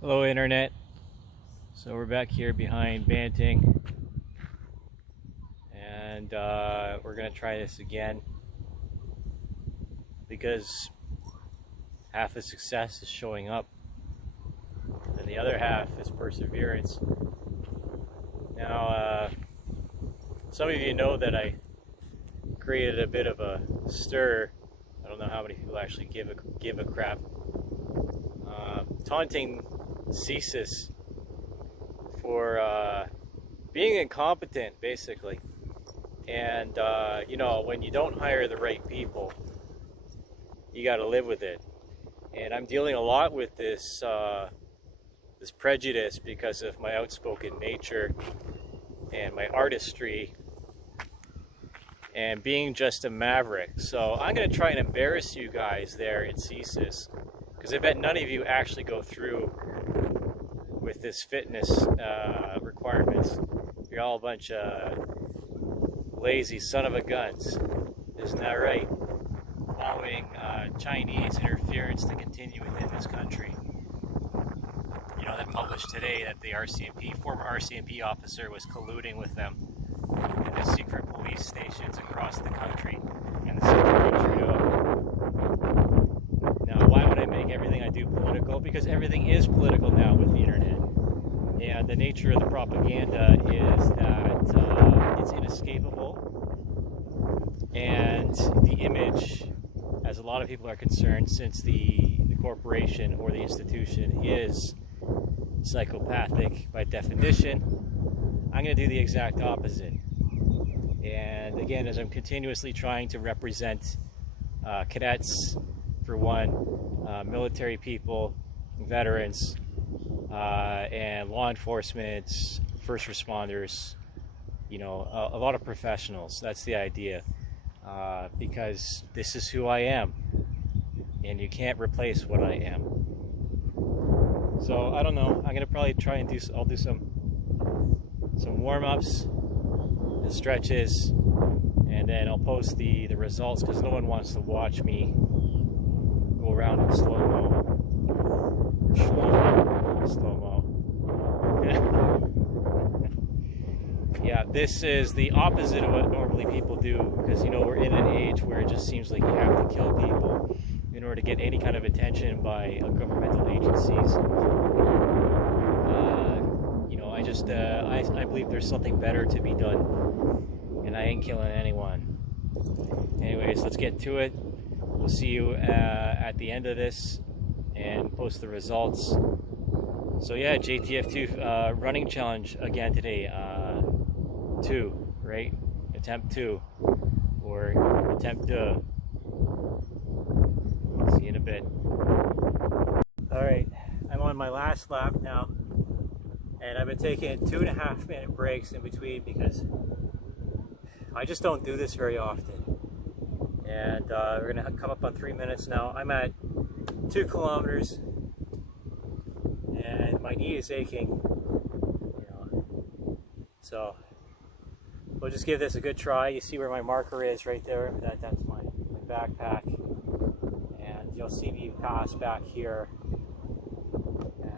Hello Internet. So we're back here behind Banting and we're gonna try this again because half the success is showing up and the other half is perseverance. Now some of you know that I created a bit of a stir. I don't know how many people actually give a crap, taunting CSIS for being incompetent, basically. And you know, when you don't hire the right people, you got to live with it. And I'm dealing a lot with this this prejudice because of my outspoken nature and my artistry and being just a maverick. So I'm going to try and embarrass you guys there at CSIS, because I bet none of you actually go through with this fitness requirements. You're all a bunch of lazy son of a guns. Isn't that right? Allowing Chinese interference to continue within this country. You know, that published today that the former RCMP officer was colluding with them in the secret police stations across the country and the security Trudeau. Now, why would I make everything I do political? Because everything is political now with the internet. And the nature of the propaganda is that it's inescapable, and the image, as a lot of people are concerned, since the corporation or the institution is psychopathic by definition, I'm going to do the exact opposite. And again, as I'm continuously trying to represent cadets, for one, military people, veterans, and law enforcement, first responders, you know, a lot of professionals. That's the idea, because this is who I am, and you can't replace what I am. So I don't know. I'm gonna probably try and I'll do some warm-ups and stretches, and then I'll post the results, because no one wants to watch me go around in slow-mo. Yeah, this is the opposite of what normally people do, because, you know, we're in an age where it just seems like you have to kill people in order to get any kind of attention by governmental agencies. You know, I believe there's something better to be done, and I ain't killing anyone. Anyways, let's get to it. We'll see you at the end of this and post the results. So yeah, JTF2 running challenge again today. 2, right? Attempt 2, or attempt duh. See you in a bit. Alright, I'm on my last lap now, and I've been taking 2.5 minute breaks in between because I just don't do this very often. And we're gonna come up on 3 minutes now. I'm at 2 kilometers, and my knee is aching, you know, so we'll just give this a good try. You see where my marker is right there? That's my backpack. And you'll see me pass back here.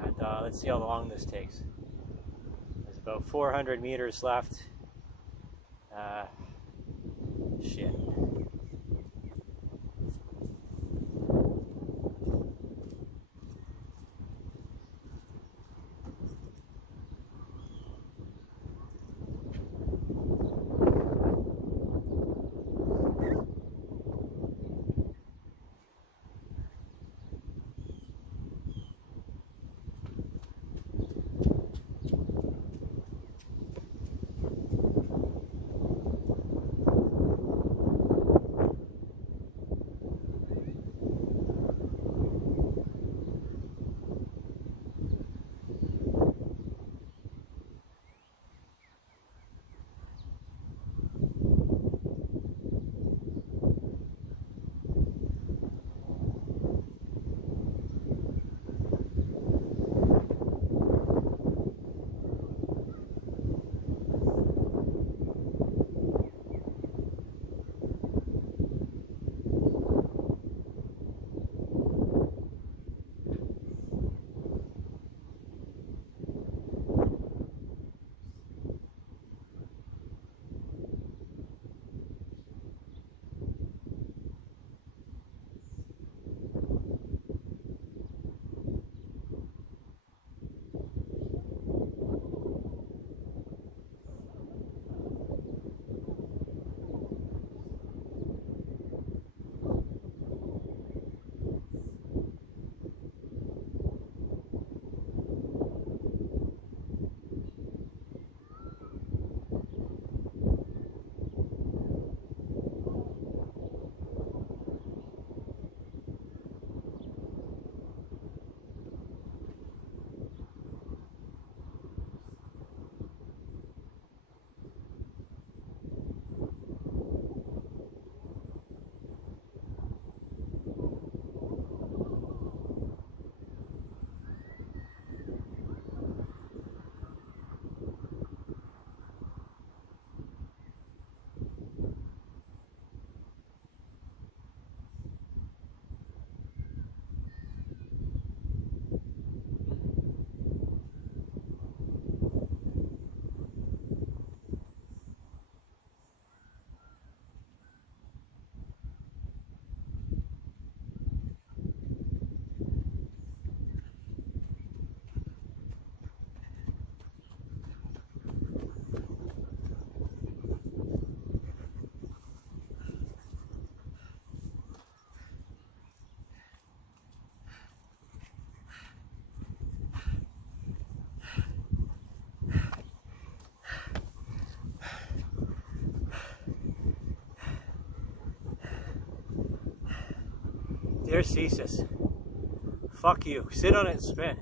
And let's see how long this takes. There's about 400 meters left. Shit. There's Cesis. Fuck you. Sit on it and spin.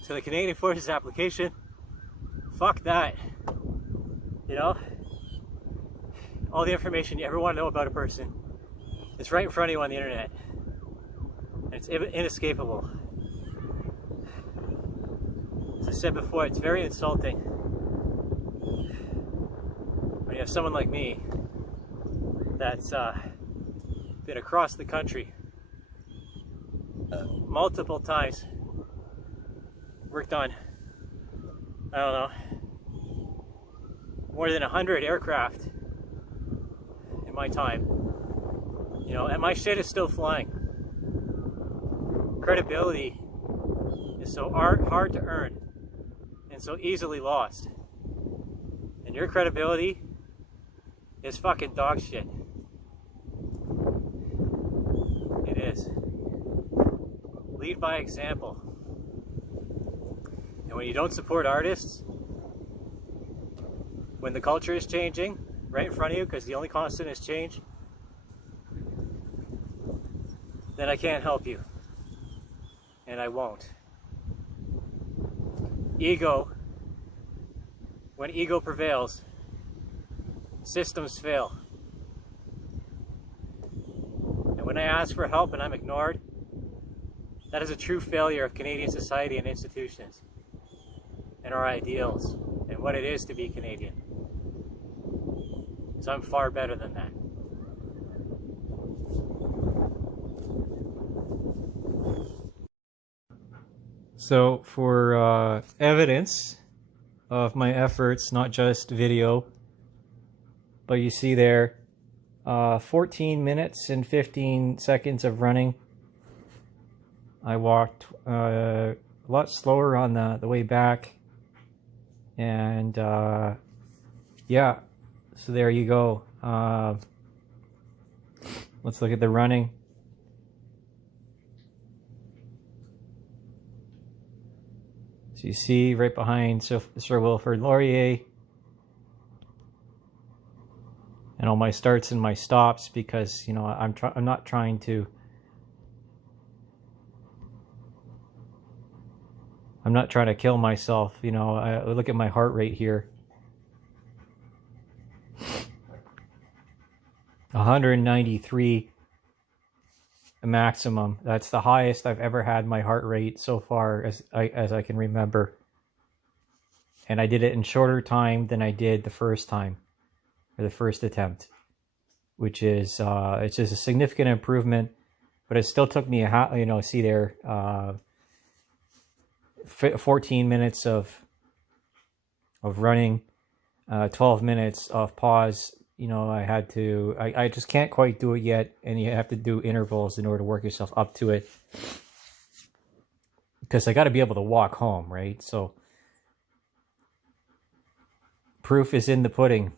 So the Canadian Forces application, fuck that. You know? All the information you ever want to know about a person, it's right in front of you on the internet. And it's inescapable. As I said before, it's very insulting when you have someone like me that's been across the country multiple times, worked on, I don't know, more than 100 aircraft in my time, you know, and my shit is still flying. Credibility is so hard to earn and so easily lost. And your credibility is fucking dog shit. It is. Lead by example. And when you don't support artists, when the culture is changing right in front of you, because the only constant is change, then I can't help you. And I won't. Ego, when ego prevails, systems fail. And when I ask for help and I'm ignored, that is a true failure of Canadian society and institutions, and our ideals, and what it is to be Canadian. So I'm far better than that. So for evidence of my efforts, not just video, but you see there 14 minutes and 15 seconds of running. I walked a lot slower on the way back, and yeah, so there you go. Let's look at the running. So you see right behind Sir Wilfrid Laurier, and all my starts and my stops, because you know I'm not trying to. I'm not trying to kill myself, you know. I look at my heart rate here. 193 maximum. That's the highest I've ever had my heart rate so far as I can remember. And I did it in shorter time than I did the first time, or the first attempt, which is it's just a significant improvement. But it still took me see there 14 minutes of running, 12 minutes of pause. You know, I just can't quite do it yet, and you have to do intervals in order to work yourself up to it, because I got to be able to walk home, right? So proof is in the pudding.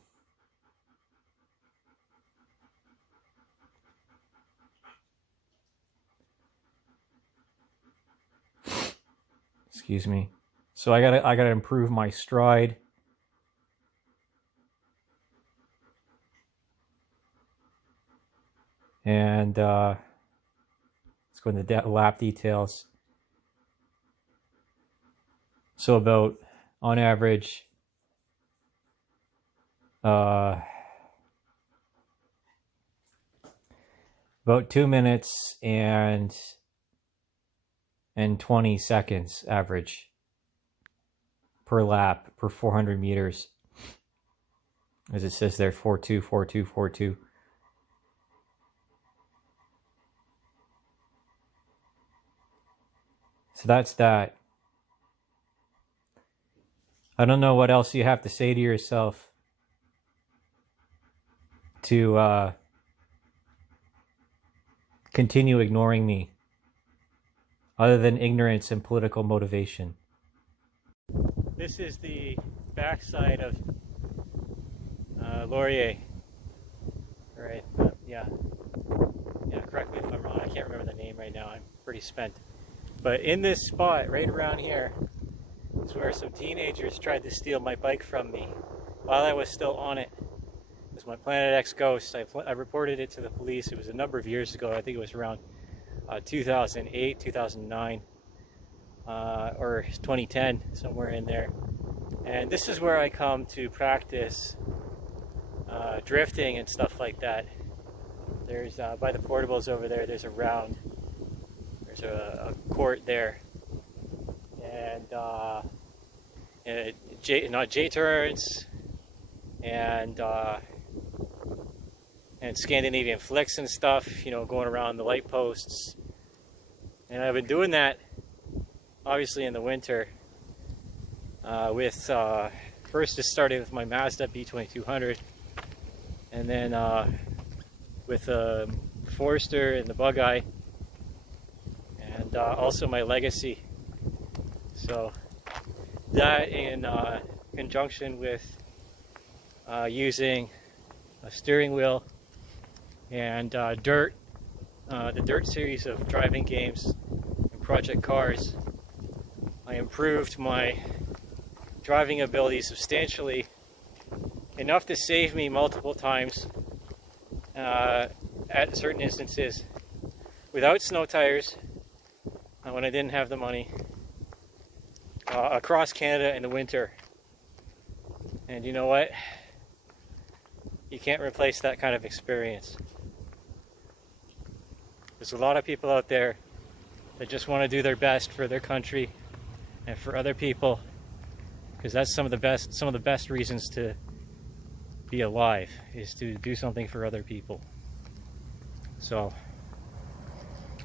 Excuse me. So I gotta improve my stride. And let's go into the lap details. So about, on average, about 2 minutes and 20 seconds average per lap per 400 meters. As it says there, 4.2, 4.2, 4.2. So that's that. I don't know what else you have to say to yourself to continue ignoring me, other than ignorance and political motivation. This is the backside of Laurier. Right, yeah, correct me if I'm wrong. I can't remember the name right now. I'm pretty spent. But in this spot, right around here, is where some teenagers tried to steal my bike from me while I was still on it. It was my Planet X Ghost. I reported it to the police. It was a number of years ago. I think it was around 2008, 2009, or 2010, somewhere in there. And this is where I come to practice drifting and stuff like that. There's by the portables over there, there's a court there, and J-turns and Scandinavian flicks and stuff, you know, going around the light posts. And I've been doing that obviously in the winter with first just started with my Mazda B2200, and then with a Forester and the Bug Eye, and also my Legacy. So that in conjunction with using a steering wheel and the Dirt series of driving games and Project Cars, I improved my driving ability substantially, enough to save me multiple times at certain instances without snow tires when I didn't have the money, across Canada in the winter. And you know what? You can't replace that kind of experience. There's a lot of people out there that just want to do their best for their country and for other people, because that's some of the best reasons to be alive, is to do something for other people. So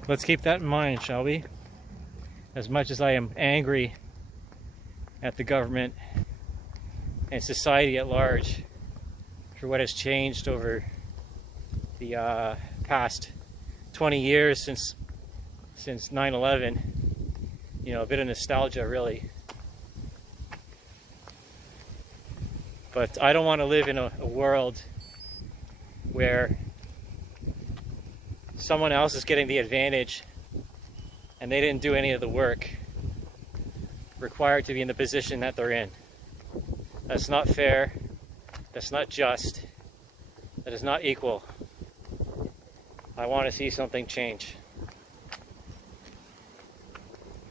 let's keep that in mind, shall we? As much as I am angry at the government and society at large for what has changed over the past 20 years since 9/11, you know, a bit of nostalgia really. But I don't want to live in a world where someone else is getting the advantage and they didn't do any of the work required to be in the position that they're in. That's not fair. That's not just. That is not equal. I want to see something change.